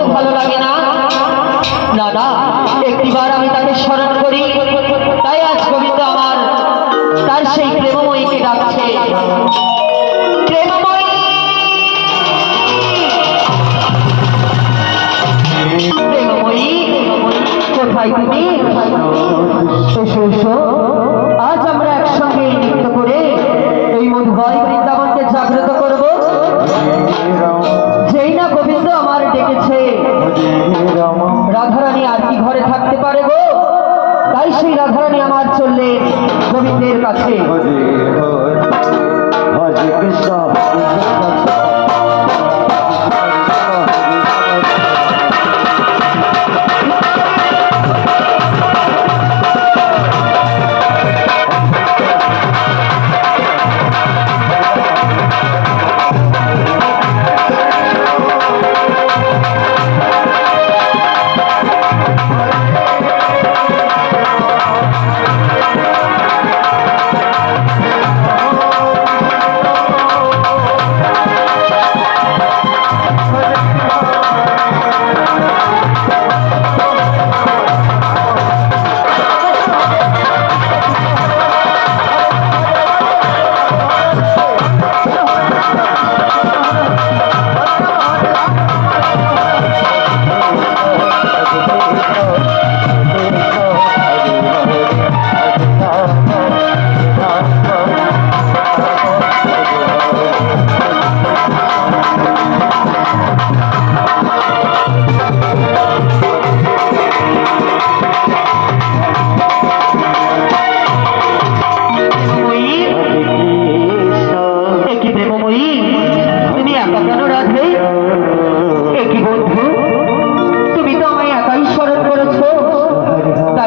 মুহূর্ত ভালো লাগে না। না একটিবার আমি তাকে স্মরণ করি। তাই আজ গোবিন্দ আমার, তার সেই প্রেমময়ীকে ডাকছে। কোথায় তুমি? আজ আমরা একসঙ্গে নৃত্য করে এই মধুবয় sim Bom.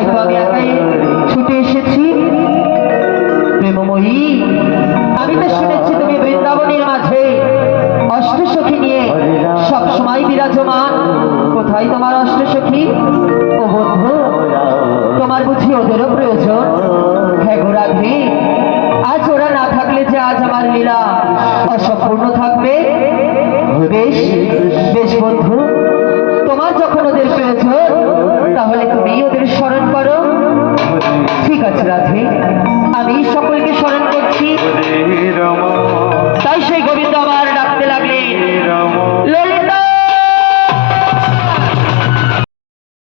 তাই আমি একাই ছুটে এসেছি। প্রেমময়ী, আমি তো শুনেছি তুমি বৃন্দাবনের মাঝে অষ্টসখী নিয়ে সব সময় বিরাজমান। কোথায় তোমার অষ্টসখী? ও বন্ধু, তোমার বুঝি ওদেরও প্রয়োজন। হ্যাঁ গো আজ ওরা না থাকলে যে আজ আমার লীলা অসম্পূর্ণ থাকবে। বেশ বেশ বন্ধু।